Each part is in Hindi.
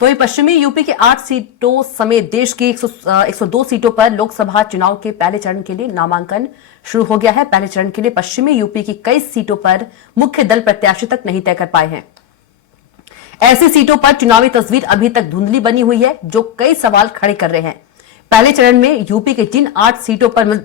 तो वहीं पश्चिमी यूपी के 8 सीटों समेत देश की 102 सीटों पर लोकसभा चुनाव के पहले चरण के लिए नामांकन शुरू हो गया है। पहले चरण के लिए पश्चिमी यूपी की कई सीटों पर मुख्य दल प्रत्याशी तक नहीं तय कर पाए हैं। ऐसी सीटों पर चुनावी तस्वीर अभी तक धुंधली बनी हुई है, जो कई सवाल खड़े कर रहे हैं। पहले चरण में यूपी के जिन 8 सीटों पर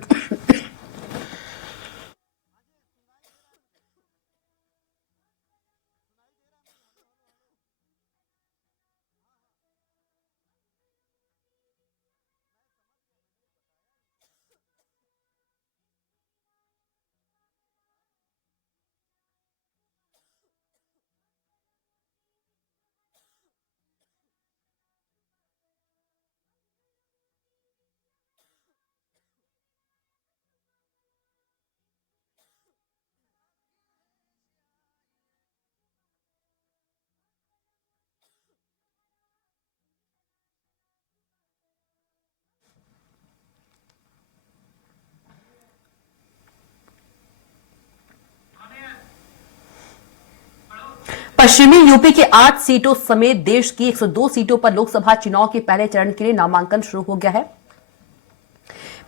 पश्चिमी यूपी के 8 सीटों समेत देश की 102 सीटों पर लोकसभा चुनाव के पहले चरण के लिए नामांकन शुरू हो गया है।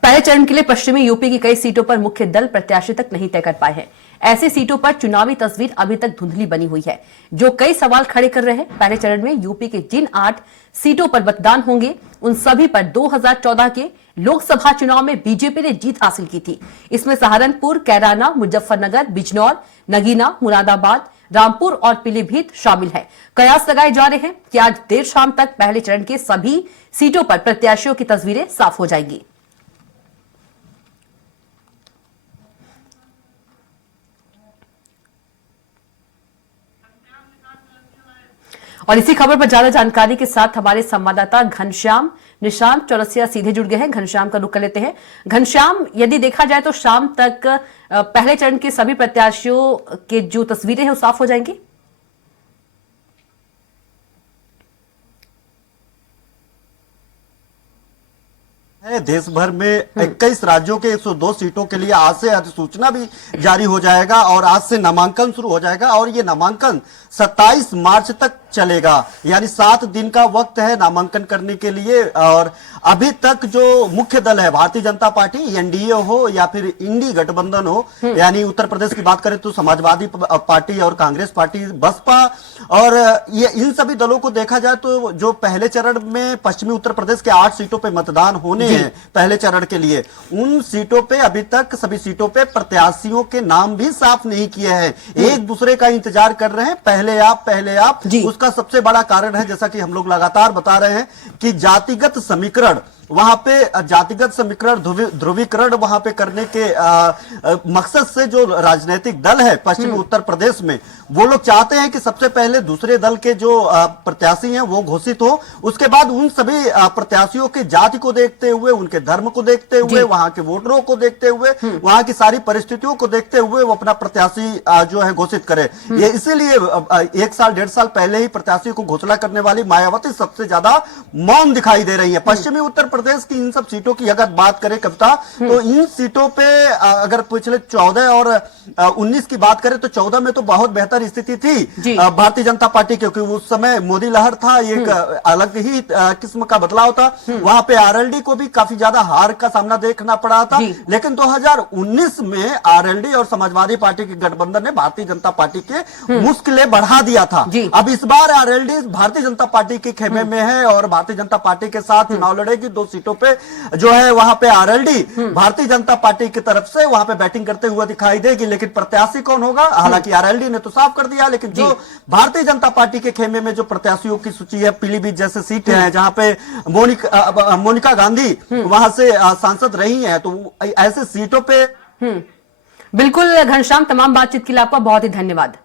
पहले चरण के लिए पश्चिमी यूपी की कई सीटों पर मुख्य दल प्रत्याशी तक नहीं तय कर पाए हैं। ऐसी सीटों पर चुनावी तस्वीर अभी तक धुंधली बनी हुई है, जो कई सवाल खड़े कर रहे हैं। पहले चरण में यूपी के जिन 8 सीटों पर मतदान होंगे, उन सभी पर 2014 के लोकसभा चुनाव में बीजेपी ने जीत हासिल की थी। इसमें सहारनपुर, कैराना, मुजफ्फरनगर, बिजनौर, नगीना, मुरादाबाद, रामपुर और पीलीभीत शामिल है। कयास लगाए जा रहे हैं कि आज देर शाम तक पहले चरण के सभी सीटों पर प्रत्याशियों की तस्वीरें साफ हो जाएंगी। और इसी खबर पर ज्यादा जानकारी के साथ हमारे संवाददाता घनश्याम निशांत चौरसिया सीधे जुड़ गए हैं। घनश्याम का रुख कर लेते हैं। घनश्याम, यदि देखा जाए तो शाम तक पहले चरण के सभी प्रत्याशियों के जो तस्वीरें हैं वो साफ हो जाएंगी। देश भर में 21 राज्यों के 102 सीटों के लिए आज से अधिसूचना भी जारी हो जाएगा और आज से नामांकन शुरू हो जाएगा और ये नामांकन 27 मार्च तक चलेगा, यानी 7 दिन का वक्त है नामांकन करने के लिए। और अभी तक जो मुख्य दल है, भारतीय जनता पार्टी, एनडीए हो या फिर इंडी गठबंधन हो, यानी उत्तर प्रदेश की बात करें तो समाजवादी पार्टी और कांग्रेस पार्टी, बसपा, और ये इन सभी दलों को देखा जाए तो जो पहले चरण में पश्चिमी उत्तर प्रदेश के 8 सीटों पर मतदान होने हैं पहले चरण के लिए, उन सीटों पे अभी तक सभी सीटों पे प्रत्याशियों के नाम भी साफ नहीं किए हैं। एक दूसरे का इंतजार कर रहे हैं, पहले आप। उसका सबसे बड़ा कारण है, जैसा कि हम लोग लगातार बता रहे हैं, कि जातिगत समीकरण, वहां पे जातिगत समीकरण ध्रुवीकरण वहां पे करने के मकसद से जो राजनीतिक दल है पश्चिमी उत्तर प्रदेश में, वो लोग चाहते हैं कि सबसे पहले दूसरे दल के जो प्रत्याशी हैं वो घोषित हो, उसके बाद उन सभी प्रत्याशियों की जाति को देखते हुए, उनके धर्म को देखते हुए, वहां के वोटरों को देखते हुए, वहां की सारी परिस्थितियों को देखते हुए वो अपना प्रत्याशी जो है घोषित करे। ये इसीलिए 1 साल 1.5 साल पहले ही प्रत्याशी को घोषणा करने वाली मायावती सबसे ज्यादा मौन दिखाई दे रही है। पश्चिमी उत्तर प्रदेश की इन सब सीटों की अगर बात करें कविता, तो इन सीटों पे अगर पिछले 14 और 19 की बात करें तो 14 में तो बहुत बेहतर स्थिति थी भारतीय जनता पार्टी, क्योंकि उस समय मोदी लहर था, एक अलग ही किस्म का बदलाव था। वहां पे आरएलडी को भी काफी ज्यादा हार का सामना देखना पड़ा था। लेकिन 2019 में आरएलडी और समाजवादी पार्टी के गठबंधन ने भारतीय जनता पार्टी के मुश्किलें बढ़ा दिया था। अब इस बार आरएलडी भारतीय जनता पार्टी के खेमे में है और भारतीय जनता पार्टी के साथ चुनाव लड़ेगी। 2 सीटों पे जो है वहां पे आरएलडी भारतीय जनता पार्टी की तरफ से वहां पे बैटिंग करते हुए दिखाई देगी। लेकिन प्रत्याशी कौन होगा, हालांकि आरएलडी ने तो साफ कर दिया, लेकिन जो भारतीय जनता पार्टी के खेमे में जो प्रत्याशियों की सूची है, पीलीभीत जैसे सीट है जहां पे मोनिका गांधी वहां से सांसद रही है, तो ऐसे सीटों पे बिल्कुल घनश्याम, तमाम बातचीत के लिए आपका बहुत ही धन्यवाद।